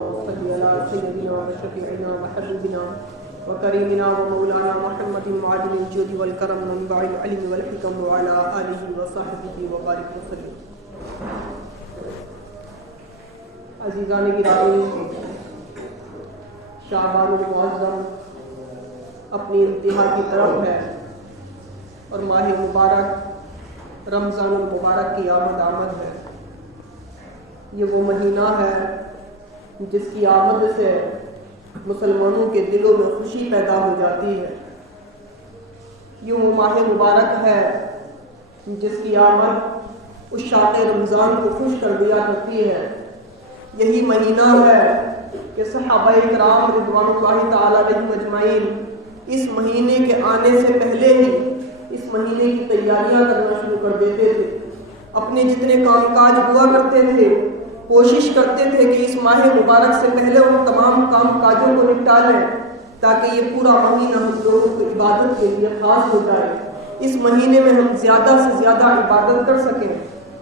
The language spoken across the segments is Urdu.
صلی علی سیدنا و شفیعنا و حبیبنا و کریمنا و مولانا محمد معدن الجود والکرم منبع العلم والحکم وعلی آلہ و صحبہ وبارک وسلم۔ عزیزان گرامی، شعبان المعظم اپنی انتہا کی طرف ہے اور ماہ مبارک رمضان المبارک کی آمد ہے۔ یہ وہ مہینہ ہے جس کی آمد سے مسلمانوں کے دلوں میں خوشی پیدا ہو جاتی ہے۔ یہ وہ ماہ مبارک ہے جس کی آمد اس شاق رمضان کو خوش کر دیا کرتی ہے۔ یہی مہینہ ہے کہ صحابہ کرام رضوان اللہ تعالی علیہم اجمعین اس مہینے کے آنے سے پہلے ہی اس مہینے کی تیاریاں کرنا شروع کر دیتے تھے۔ اپنے جتنے کام کاج ہوا کرتے تھے کوشش کرتے تھے کہ اس ماہ مبارک سے پہلے ان تمام کام کاجوں کو نپٹا لیں تاکہ یہ پورا مہینہ ہم لوگوں کو عبادت کے لیے خاص ہو جائے۔ اس مہینے میں ہم زیادہ سے زیادہ عبادت کر سکیں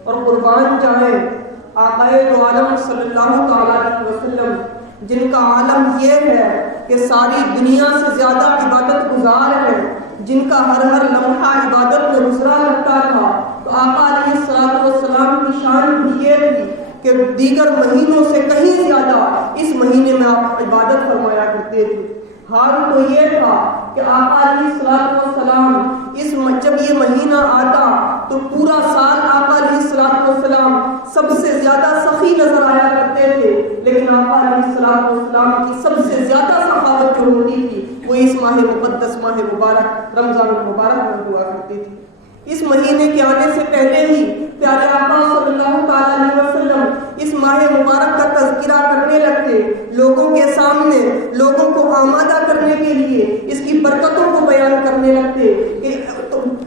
اور قربان جائیں آقا دو عالم صلی اللہ تعالیٰ علیہ وسلم، جن کا عالم یہ ہے کہ ساری دنیا سے زیادہ عبادت گزار ہے، جن کا ہر لمحہ عبادت میں گزرا لگتا تھا، تو آقا علیہ السلام کی شان بھی یہ تھی کہ دیگر مہینوں سے کہیں زیادہ اس مہینے میں آپ عبادت فرمایا کرتے تھے۔ حال تو یہ تھا کہ آقا علیہ السلام جب یہ مہینہ آتا تو پورا سال آقا علیہ السلام سب سے زیادہ سخی نظر آیا کرتے تھے، لیکن آقا علیہ السلام کی سب سے زیادہ سخاوت جو ہوتی تھی وہ اس ماہ مقدس ماہ مبارک رمضان المبارک میں ہوا کرتی تھی۔ اس مہینے کے آنے سے پہلے ہی پیارے آقا صلی اللہ تعالیٰ علیہ وسلم اس ماہ مبارک کا تذکرہ کرنے لگتے، لوگوں کے سامنے لوگوں کو آمادہ کرنے کے لیے اس کی برکتوں کو بیان کرنے لگتے کہ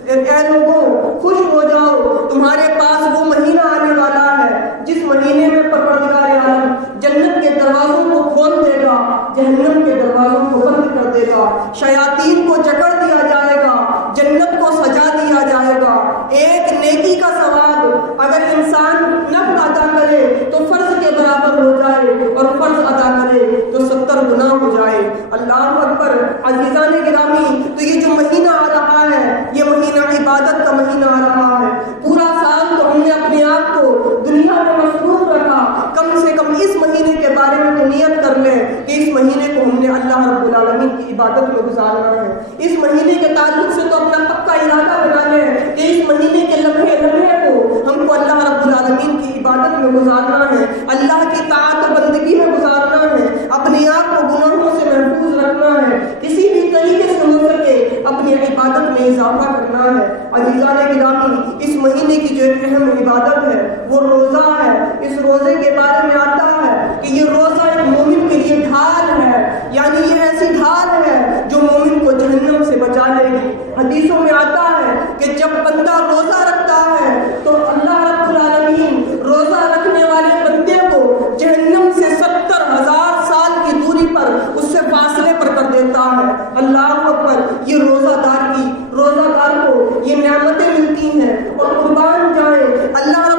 اے لوگوں خوش ہو جاؤ، تمہارے پاس وہ مہینہ آنے والا ہے جس مہینے میں پروردگار عالم جنت کے دروازوں کو کھول دے گا، جہنم کے دروازوں کو بند کر دے گا، شیاطین کو جکڑ دیا جائے گا، جنت کو سجا دیا جائے گا۔ ایک نیکی کا ثواب اگر انسان نفل ادا کرے تو فرض کے برابر ہو جائے اور فرض ادا کرے تو 70 گنا ہو جائے۔ اللہ اکبر۔ عزیزان گرامی، تو یہ جو مہینہ آ رہا ہے یہ مہینہ عبادت کا مہینہ آ رہا ہے۔ پورا سال تو ہم نے اپنے آپ کو دنیا میں مصروف رکھا، کم سے کم اس مہینے کے بارے میں تو نیت کر لیں کہ اس مہینے کو ہم نے اللہ رب العالمین کی عبادت میں گزارنا ہے۔ اس مہینے کے تعلق سے تو اپنا پکا ارادہ بنا لیں کہ اس مہینے کے لمحے کو ہم کو اللہ رب العالمین کی عبادت میں گزارنا ہے، اللہ کی طاعت و بندگی میں گزارنا ہے، اپنے آپ کو گناہوں سے محفوظ رکھنا ہے، کسی بھی طریقے سے ہو سکے اپنی عبادت میں اضافہ کرنا ہے۔ عزیزان گرامی، اس مہینے کی جو ایک اہم عبادت ہے وہ روزہ ہے۔ اس روزے کے بارے میں آتا ہے کہ یہ روزہ ایک مومن کے لیے ڈھال ہے، یعنی یہ ایسی ڈھال ہے جو مومن کو جہنم سے بچا لے گی۔ حدیثوں میں آتا ہے کہ جب بندہ روزہ رکھتا ہے تو اللہ رب العالمین روزہ رکھنے والے بندے کو جہنم سے 70,000 سال کی دوری پر اس سے فاصلے پر کر دیتا ہے۔ اللہ اکبر۔ یہ روزہ دار کو یہ نعمتیں ملتی ہیں اور قربان جائے اللہ رب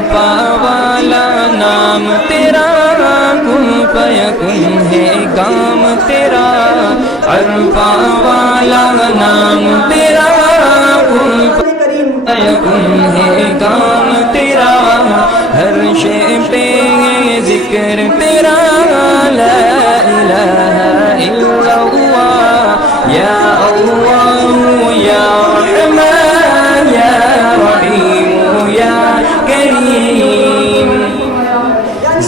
عرفہ والا نام تیرا، کن فیکن ہے کام تیرا، عرفہ والا نام تیرا، کن فیکن ہے کام تیرا، ہر شے پہ ہے ذکر تیرا، لا الہ الا اللہ یا اللہ یا رحمان یا رحیم یا کریم،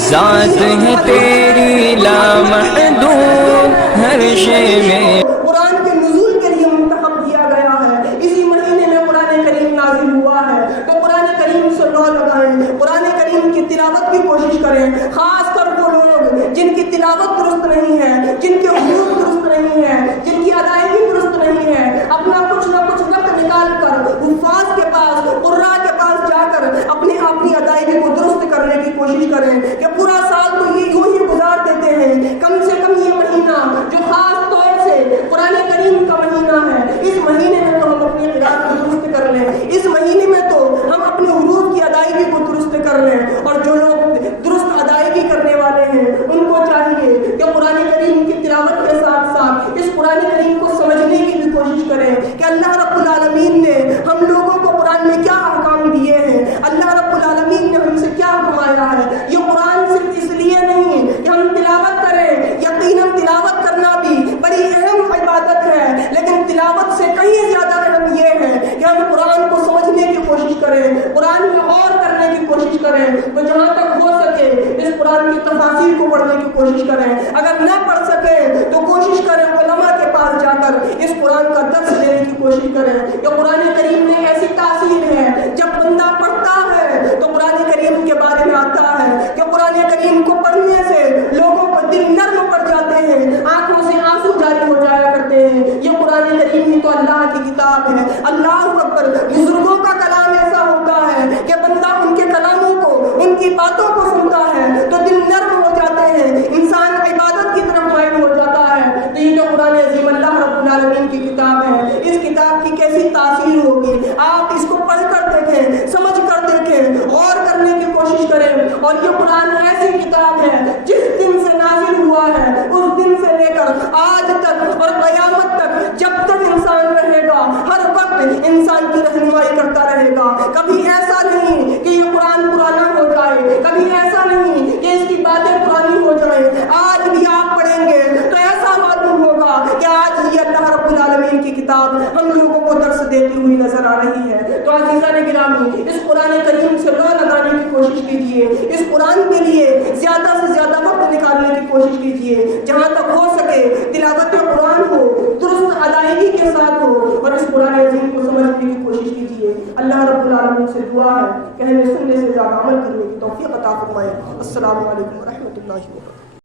ذات ہے تیری لامحدود ہر شے میں۔ قرآن کے نزول کے لیے منتخب کیا گیا ہے، اسی مہینے میں قرآن کریم نازل ہوا ہے، تو قرآن کریم سے لو لگائیں، قرآن کریم کی تلاوت کی کوشش کریں، خاص کر وہ لوگ جن کی تلاوت درست نہیں ہے، جن کے حروف درست نہیں ہے، جن کی ادائیگی درست نہیں ہے، اپنا کچھ نہ کچھ وقت نکال کر حفاظ کے پاس، قراء کے پاس جا کر اپنی ادائیگی کو درست کرنے کی کوشش کریں کہ پورا سال تو یہ یوں ہی گزار دیتے ہیں، کم سے کم یہ مہینہ جو خاص طور سے قرآن کریم کا مہینہ ہے، اس مہینے میں تو ہم اپنی قراءت کو درست کر لیں، اس مہینے میں تو ہم اپنے حروف کی ادائیگی کو درست کر لیں، اور جو لوگ درست ادائیگی کرنے والے ہیں ان کو چاہیے کہ قرآن کریم کی تلاوت کے ساتھ ساتھ اس قرآن کریم کو سمجھنے کی بھی کوشش کریں کہ اللہ رب العالمین نے ہم لوگوں کو قرآن میں کیا احکام دیے ہیں، اللہ رب العالمین نے ہم سے کیا فرمایا ہے۔ یہ قرآن صرف اس لیے نہیں کہ ہم تلاوت کریں، یقیناً تلاوت کرنا بھی بڑی اہم عبادت ہے، لیکن تلاوت سے کہیں زیادہ اہم یہ ہے کہ ہم قرآن کو سمجھنے کی کوشش کریں، قرآن میں غور کرنے کی کوشش کریں، تو جہاں تک ہو سکے اس قرآن کی تفاسیر کو پڑھنے کی کوشش کریں، اگر نہ پڑھ سکیں تو کوشش کریں علماء کے پاس جا کر اس قرآن کا درس لینے کی کوشش کریں۔ کہ قرآن کریم میں ایسی تاثیر ہے، جب بندہ پڑھتا ہے تو قرآن کریم کے بارے میں آتا ہے کہ قرآن کریم کو پڑھنے سے لوگوں کو دل نرم پڑ جاتے ہیں، آنکھوں سے آنسو جاری ہو جایا کرتے ہیں۔ یہ قرآن کریم ہی تو اللہ کی کتاب ہے، اللہ اکبر۔ بزرگوں کا کلام ایسا ہوتا ہے کہ بندہ ان کے کلاموں کو، ان کی باتوں کو سنتا ہے تو دل نرم ہو جاتے ہیں، انسان عبادت کی طرف مائل ہو جاتا ہے۔ تو یہ جو قرآن عظیم اللہ رب العالمین کی کتاب ہے، اس کتاب کی کیسی تاثیر ہوگی، آپ اس کو پڑھ کر دیکھیں، سمجھ کر دیکھیں، غور کرنے کی کوشش کریں۔ اور یہ قرآن ایسی کتاب ہے جس دن سے نازل ہوا ہے اس دن سے لے کر آج تک اور قیامت تک، جب تک انسان رہے گا ہر وقت انسان کی رہنمائی کرتا رہے گا۔ کبھی ایسا نہیں کہ یہ قرآن پرانا ہو جائے، کبھی ایسا نہیں کہ اس کی باتیں پرانی ہو جائیں۔ آج بھی آپ پڑھیں گے تو ایسا معلوم ہوگا کہ آج یہ اللہ رب العالمین کی کتاب ہم لوگوں کو درس دیتی ہوئی نظر آ رہی ہے۔ تو عزیزان گرامی، اس قرآن کریم سے لو لگانے کی کوشش کیجیے، اس قرآن کے لیے زیادہ سے زیادہ وقت نکالنے کی کوشش کیجیے، جہاں تک ہو سکے تلاوت قرآن ہو، درست ادائیگی کے ساتھ ہو، اور اس قرآن عظیم کو سمجھنے کی کوشش کیجیے۔ اللہ رب العالمین سے دعا ہے کہ ہمیں سننے سے زیادہ عمل کرنے کی توفیق عطا فرمائے۔ السلام علیکم ورحمۃ اللہ وبرکاتہ۔